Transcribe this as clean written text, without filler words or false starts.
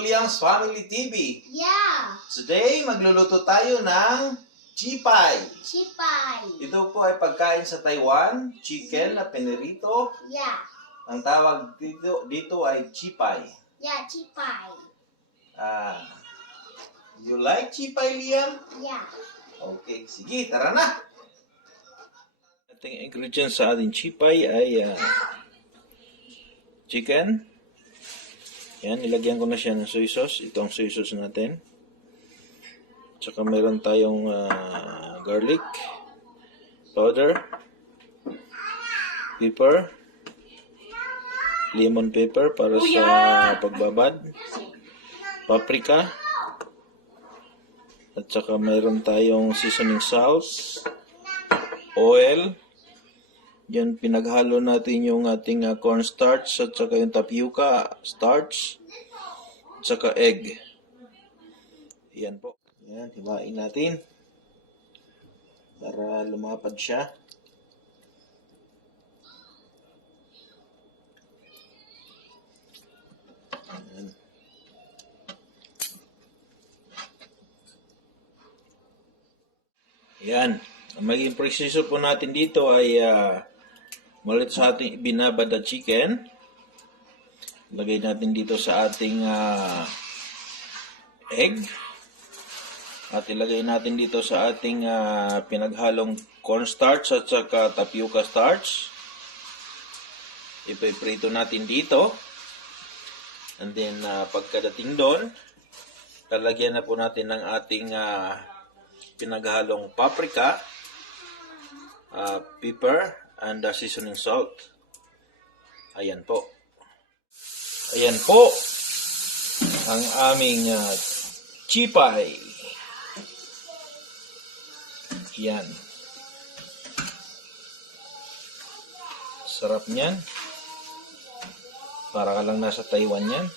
to Liam's Family TV. Yeah. Today, magluluto tayo ng chipay. Chipay. Ito po ay pagkain sa Taiwan, chicken na pinirito. Yeah. Ang tawag dito ay chipay. Yeah, chipay. You like chipay, Liam? Yeah. Okay, sige, tara na. Ating ingredients sa ating chipay ay chicken. Yan, nilagyan ko na siya ng soy sauce. Ito ang soy sauce natin. Tsaka meron tayong garlic powder, pepper, lemon pepper para sa pagbabad, paprika, at saka meron tayong seasoning salt, oil. Yan, pinaghalo natin yung ating cornstarch at saka yung tapioca starch at saka egg. Yan po. Yan, hiwain natin para lumapad siya. Yan. Yan. Ang maging preciso po natin dito ay malit sa ating binabad na chicken. Lagay natin dito sa ating egg. At ilagay natin dito sa ating pinaghalong cornstarch at saka tapioca starch. Ipiprito natin dito. And then pagkadating doon, lalagyan na po natin ng ating pinaghalong paprika, pepper, and seasoning salt. Ayan po. Ayan po ang aming chipay. Yan. Sarap niyan. Para ka lang nasa Taiwan yan.